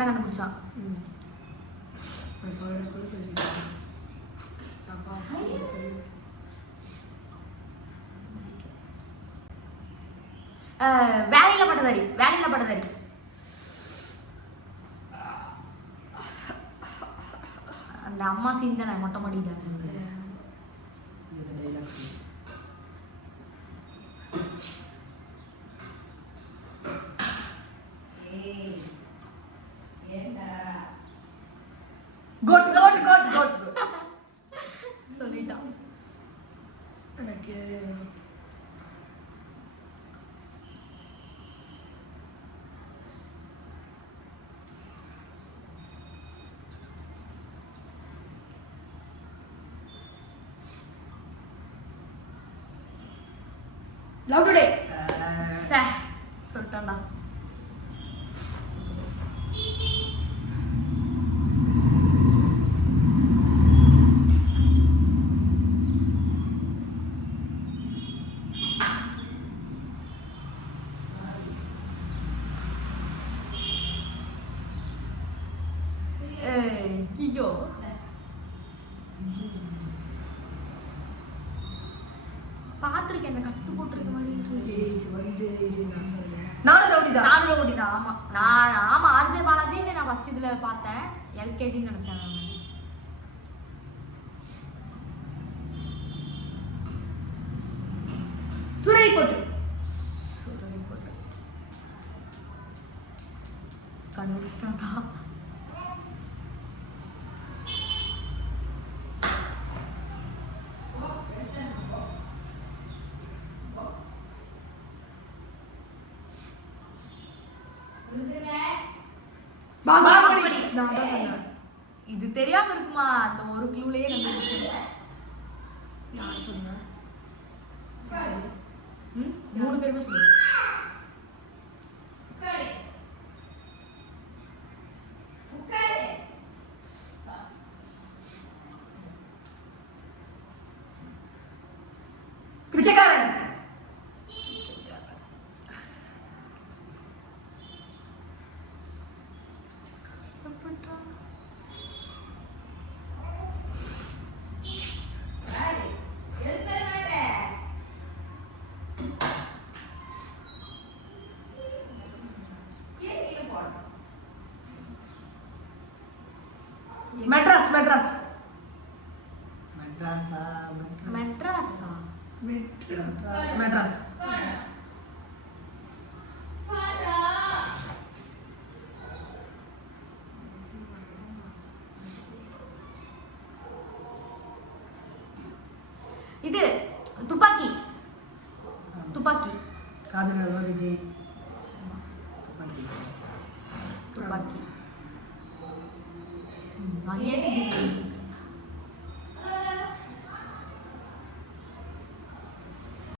கண்டுபிடிச்சான் வேலையில பட்டதாரி அந்த அம்மா சீன் தானே மொட்டை மாடியில சொல்லிட்டான் எனக்கு லவ் டுடே சொல்லிட்டான்டா ஐயோ பாத்திருக்கேன் அந்த கட்டு போட்டிருக்க மாதிரி நானூறு கோடி தான் ஆமா ஆர்ஜே பாலாஜின்னு நான் ஃபர்ஸ்ட் இதுல பார்த்தேன் எல்கேஜின்னு நினைச்சேன் நான் சுரளி போட்டு கண்டுபிடிச்சிட்டான்டா நான் தான் சொன்னேன் இது தெரியாம இருக்குமா அந்த ஒரு க்ளூலயே கண்டுபிடிச்சிருக்கேன் யார் சொன்னா 3 பேருமே சொல்லுங்க பிச்சைக்காரன் மெட்ராஸ் மெட்ராஸ் மெட்ராஸா மெட்ராஸா மெட்ராஸ் இது துப்பாக்கி காஜல் விஜய் துப்பாக்கி அங்கேயே